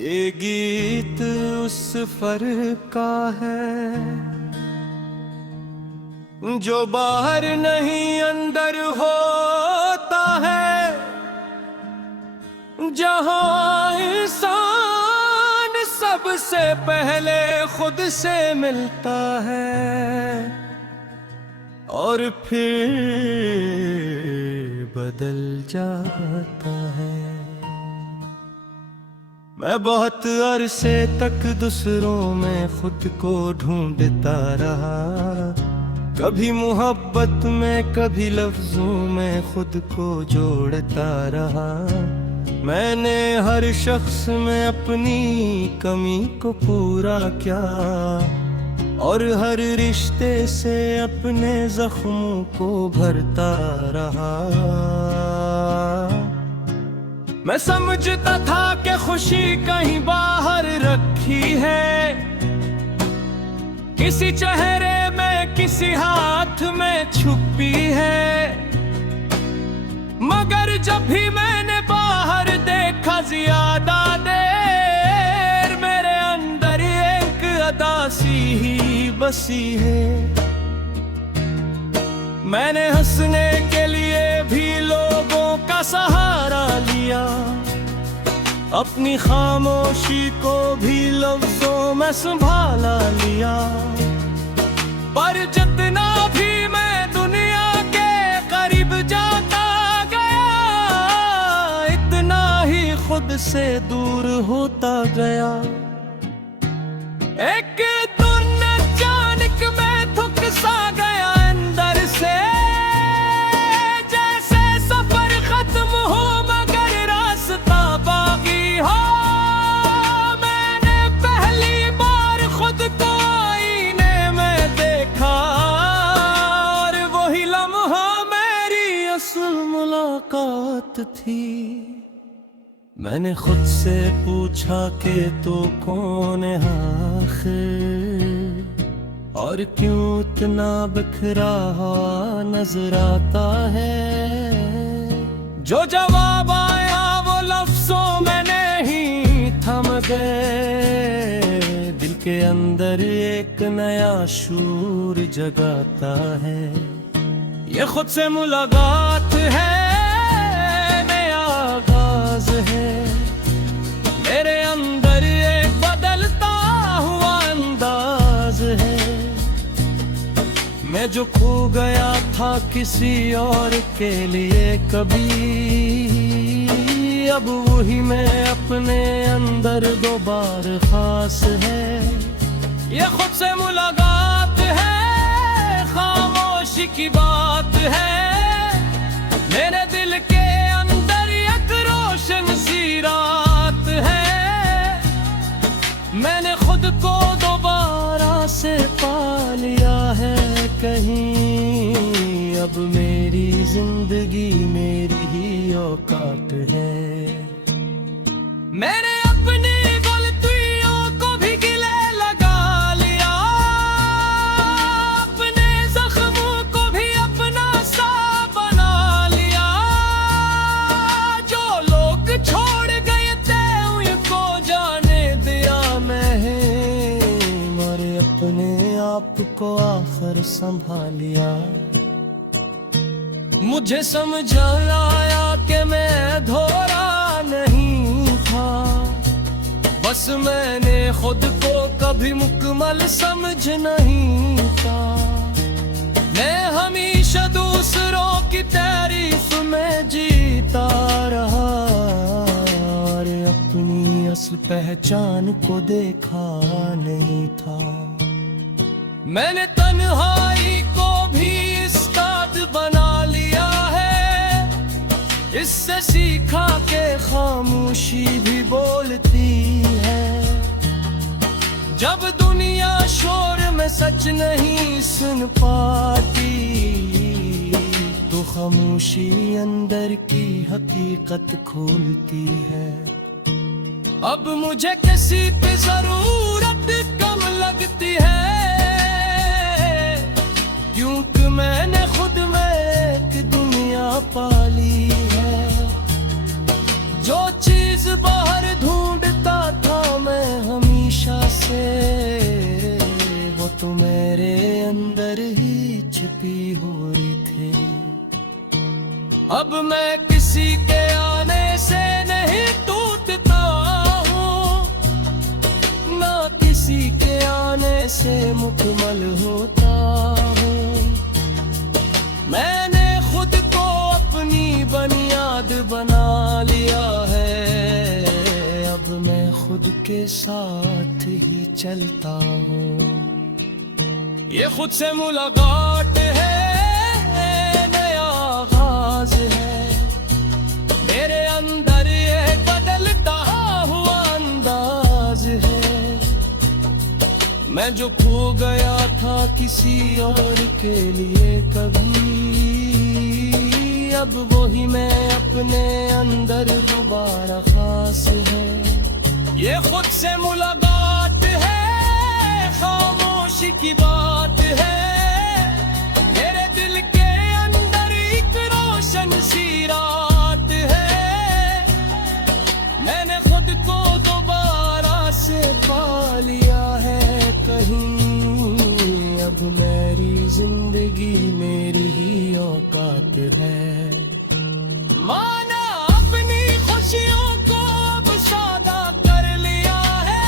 ये गीत उस फर्क का है जो बाहर नहीं अंदर होता है, जहां इंसान सबसे पहले खुद से मिलता है और फिर बदल जाता है। मैं बहुत अरसे तक दूसरों में खुद को ढूंढता रहा, कभी मोहब्बत में कभी लफ्जों में खुद को जोड़ता रहा। मैंने हर शख्स में अपनी कमी को पूरा किया और हर रिश्ते से अपने जख्मों को भरता रहा। मैं समझता था कि खुशी कहीं बाहर रखी है, किसी चेहरे में किसी हाथ में छुपी है, मगर जब भी मैंने बाहर देखा ज्यादा देर मेरे अंदर एक अदासी ही बसी है। मैंने हंसने के लिए भी लोगों का सहारा लिया, अपनी खामोशी को भी लफ्जों में संभाला लिया, पर जितना भी मैं दुनिया के करीब जाता गया इतना ही खुद से दूर होता गया। एक दिन अचानक मैं थक सा गया अंदर से, जैसे सफर खत्म हो मगर रास्ता बाकी हो। मैंने पहली बार खुद को आईने में देखा और वही लम्हा मेरी असल मुलाकात थी। मैंने खुद से पूछा कि तो कौन है आखिर और क्यों इतना बिखरा हुआ नजर आता है। जो जवाब आया वो लफ्जों में नहीं थम गए, दिल के अंदर एक नया शूर जगाता है। ये खुद से मुलाकात है, नया आगाज है, मेरे अंदर एक बदलता हुआ अंदाज है। मैं जो खो गया था किसी और के लिए कभी, अब वही मैं अपने अंदर दोबारा खास है। ये खुद से मुलाकात है, खामोशी की बात है, मेरे दिल के अंदर एक रोशन सी रात है। मैंने खुद को दोबारा से पा लिया है कहीं, अब मेरी जिंदगी मेरी ही औकात है। मैंने अपनी गलतियों को भी गिले लगा लिया, अपने जख्मों को भी अपना सा बना लिया। जो लोग छोड़ गए थे उनको जाने दिया मैं, और अपने आप को आखिर संभालिया। मुझे समझ आया कि मैं धोरा नहीं था, बस मैंने खुद को कभी मुकम्मल समझ नहीं था। मैं हमेशा दूसरों की तारीफ में जीता रहा और अपनी असल पहचान को देखा नहीं था। मैंने तन्हाई को भी उस्ताद बना लिया है, इससे सीखा के खामोशी भी बोलती है। जब दुनिया शोर में सच नहीं सुन पाती तो खामोशी अंदर की हकीकत खोलती है। अब मुझे किसी पे जरूरत कम लगती है, क्योंकि मैंने खुद में अब मैं किसी के आने से नहीं टूटता हूँ, ना किसी के आने से मुकम्मल होता हूँ। मैंने खुद को अपनी बुनियाद बना लिया है, अब मैं खुद के साथ ही चलता हूँ। ये खुद से मुलाकात है, नया आगाज है, मेरे अंदर ये बदलता हुआ अंदाज है। मैं जो खो गया था किसी और के लिए कभी, अब वही मैं अपने अंदर दोबारा खास है। ये खुद से मुलाकात है, खामोशी की बात है, मेरे दिल के अंदर एक रोशन सी रात है। मैंने खुद को दोबारा से पा लिया है कहीं, अब मेरी जिंदगी मेरी ही औकात है। माना अपनी खुशियों को अब सादा कर लिया है,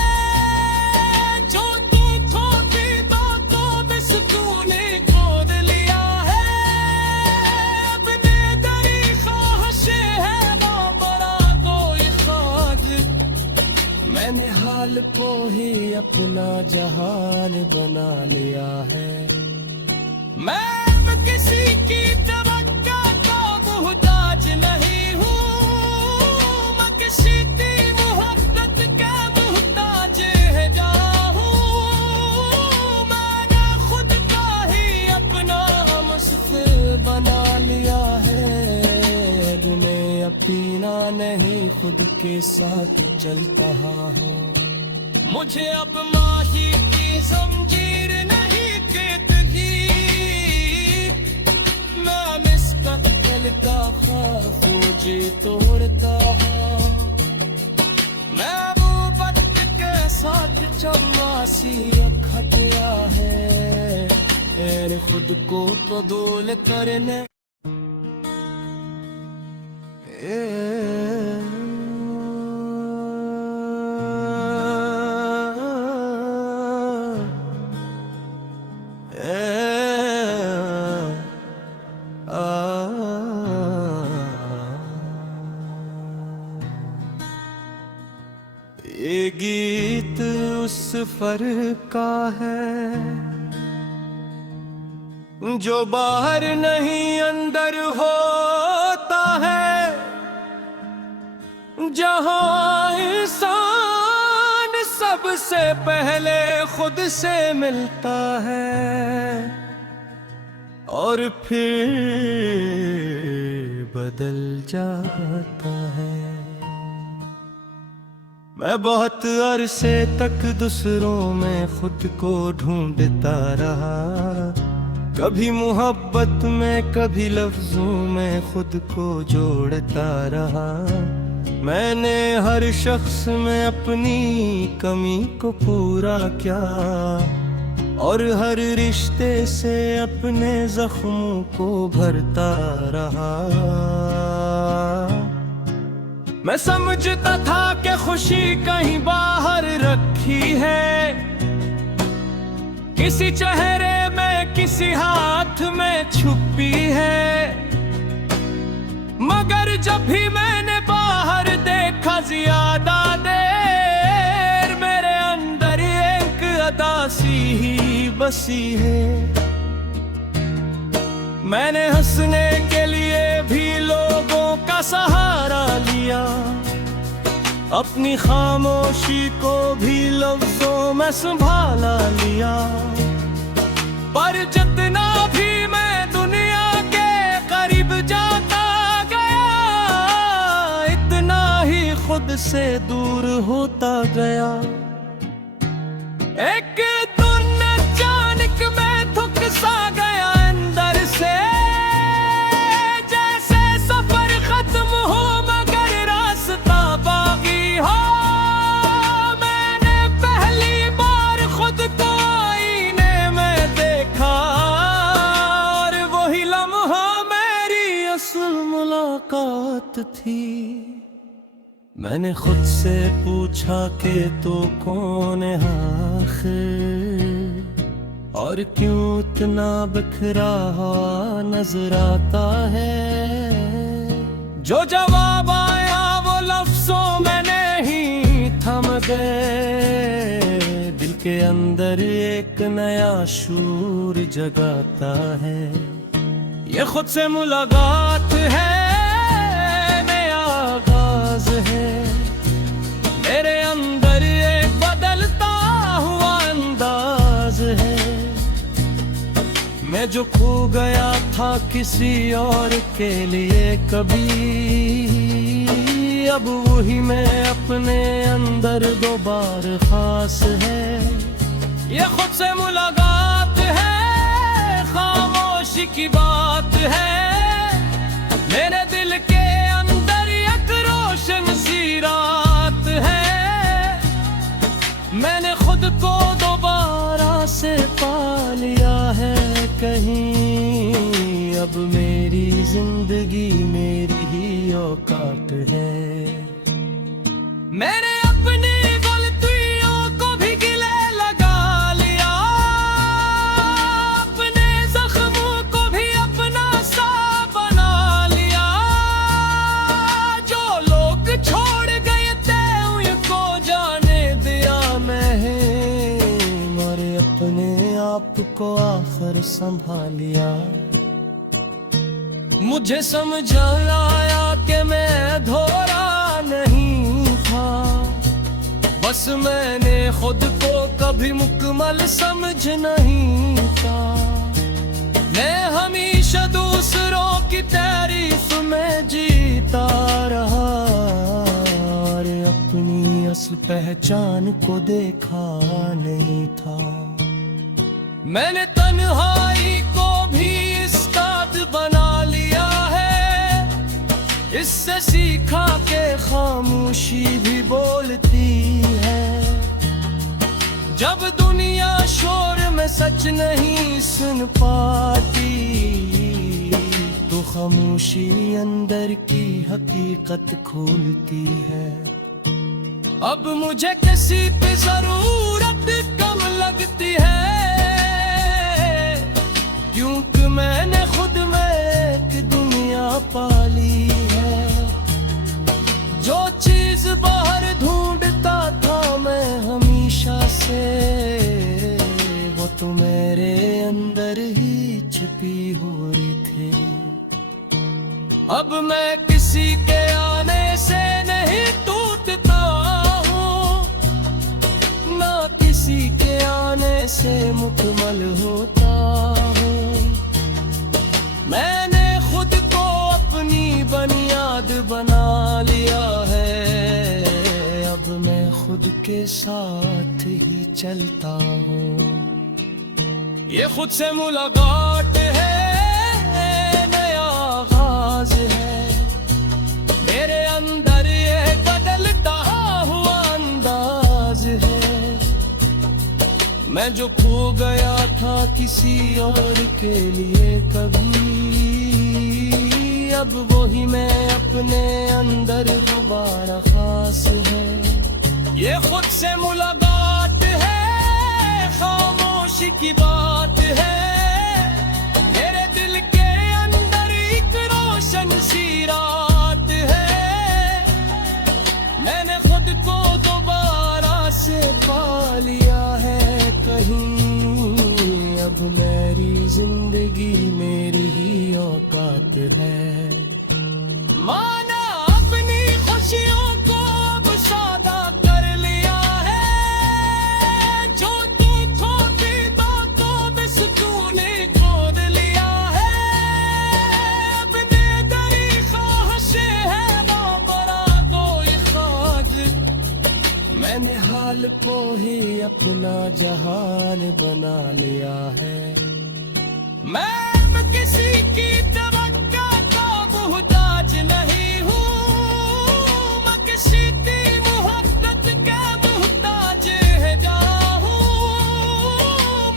जो तू छोटी बातों में सुकूने खोद लिया है। अपने दरी ख्वाहिशे है ना बड़ा कोई ख्वाज, मैंने हाल को ही अपना जहान बना लिया है। मैं अब किसी की तवक्का का मुहताज नहीं हूँ, मैं किसी की मोहब्बत का मुहताज है हूँ। मैंने खुद का ही अपना मुस्तफिल बना लिया है, दुनिया पीना नहीं खुद के साथ चलता हूँ। मुझे अब माही की जंजीर नहीं केतगी, मैं मुस्तकबिल का खौफ मुझे तोड़ता हूँ। मैं वो वक्त के साथ चौमासी खटिया है, मेरे खुद को कबूल करने ये गीत उस फर्क का है जो बाहर नहीं अंदर होता है, जहां इंसान सबसे पहले खुद से मिलता है और फिर बदल जाता है। मैं बहुत अरसे तक दूसरों में खुद को ढूंढता रहा, कभी मोहब्बत में कभी लफ्जों में खुद को जोड़ता रहा। मैंने हर शख्स में अपनी कमी को पूरा किया और हर रिश्ते से अपने जख्मों को भरता रहा। मैं समझता था कि खुशी कहीं बाहर रखी है, किसी चेहरे में किसी हाथ में छुपी है, मगर जब भी मैंने बाहर देखा ज्यादा देर मेरे अंदर एक अदासी ही बसी है। मैंने हंसने के लिए भी लोगों का सहारा लिया, अपनी खामोशी को भी लफ्जों में संभाला लिया, पर जितना भी मैं दुनिया के करीब जाता गया इतना ही खुद से दूर होता गया। एक दिन अचानक मैं थक सा गया अंदर से, जैसे सफर खत्म हो मगर रास्ता बाकी हो। मैंने पहली बार खुद को आईने में देखा और वही लम्हा मेरी असल मुलाकात मुलाकात थी। मैंने खुद से पूछा कि तो कौन है आखिर, और क्यों इतना बिखरा हुआ नजर आता है। जो जवाब आया वो लफ्जों में नहीं थम गए, दिल के अंदर एक नया शूर जगाता है। ये खुद से मुलाकात है, नया आगाज है। मेरे अंदर एक बदलता हुआ अंदाज है। मैं जो खो गया था किसी और के लिए कभी, अब वही मैं अपने अंदर दोबारा खास है। ये खुद से मुलाकात है, खामोशी की बात है। मेरे दिल के अंदर एक रोशन सी रात है। मैंने खुद को दोबारा से पा लिया है कहीं, अब मेरी जिंदगी मेरी ही औकात है। मैंने अपनी गलतियों को भी गिले लगा लिया, अपने जख्मों को भी अपना सा बना लिया। जो लोग छोड़ गए थे उनको जाने दिया मैं, और अपने आप को आखिर संभालिया। मुझे समझ आया कि मैं धोरा नहीं था, बस मैंने खुद को कभी मुकम्मल समझ नहीं था। मैं हमेशा दूसरों की तारीफ में जीता रहा, और अपनी असल पहचान को देखा नहीं था। मैंने तन्हाई को भी इस्ताद बना लिया है, इससे सीखा कि खामोशी भी बोलती है। जब दुनिया शोर में सच नहीं सुन पाती, तो खामोशी अंदर की हकीकत खोलती है। अब मुझे किसी पे जरूरत कम लगती है, क्योंकि मैंने खुद में एक दुनिया पाली है। जो चीज बाहर ढूंढता था मैं हमेशा से, वो तो मेरे अंदर ही छिपी हो रही थी। अब मैं किसी के आने से नहीं टूटता हूँ, ना किसी के आने से मुकम्मल होता हूँ। मैंने खुद को अपनी बुनियाद बना लिया है, अब मैं खुद के साथ ही चलता हूँ। ये खुद से मुलाकात है, नया आगाज है। मेरे अंदर ये बदलता हुआ अंदाज है। मैं जो खो गया था किसी और के लिए कभी, अब वही मैं अपने अंदर दोबारा खास है। ये खुद से मुलाकात है, खामोशी की बात है। मेरे दिल के अंदर एक रोशन सी रात है। मैंने खुद को दोबारा से पा लिया है कहीं, अब मेरी जिंदगी मेरी ही औकात है। माना अपनी खुशियों को अब सादा कर लिया है, जो तू छोटी बातों में सुकून खोद लिया है। अपने दरी ख्वाहिशे है ना बड़ा कोई ख्वाज, मैंने हाल को ही अपना जहान बना लिया है। मैं किसी की तवक्का का मुहताज नहीं हूँ, मैं किसी की मोहब्बत का मुहताज है जाहूँ।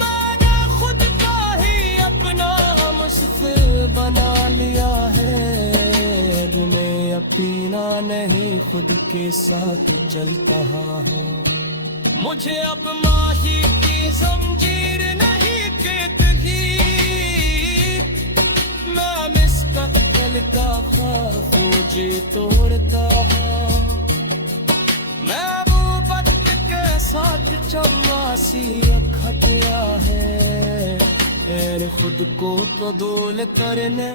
मैंने खुद का ही अपना मुस्तकिल बना लिया है, पीना नहीं, खुद के साथ चलता हूँ। मुझे अब माही की जंजीर नहीं केतगी, मैं मुस्तकबिल का ख्वाब मुझे तोड़ता हूँ। मैं वो वक्त के साथ चौवासी खटिया है, खुद को तो दूल करने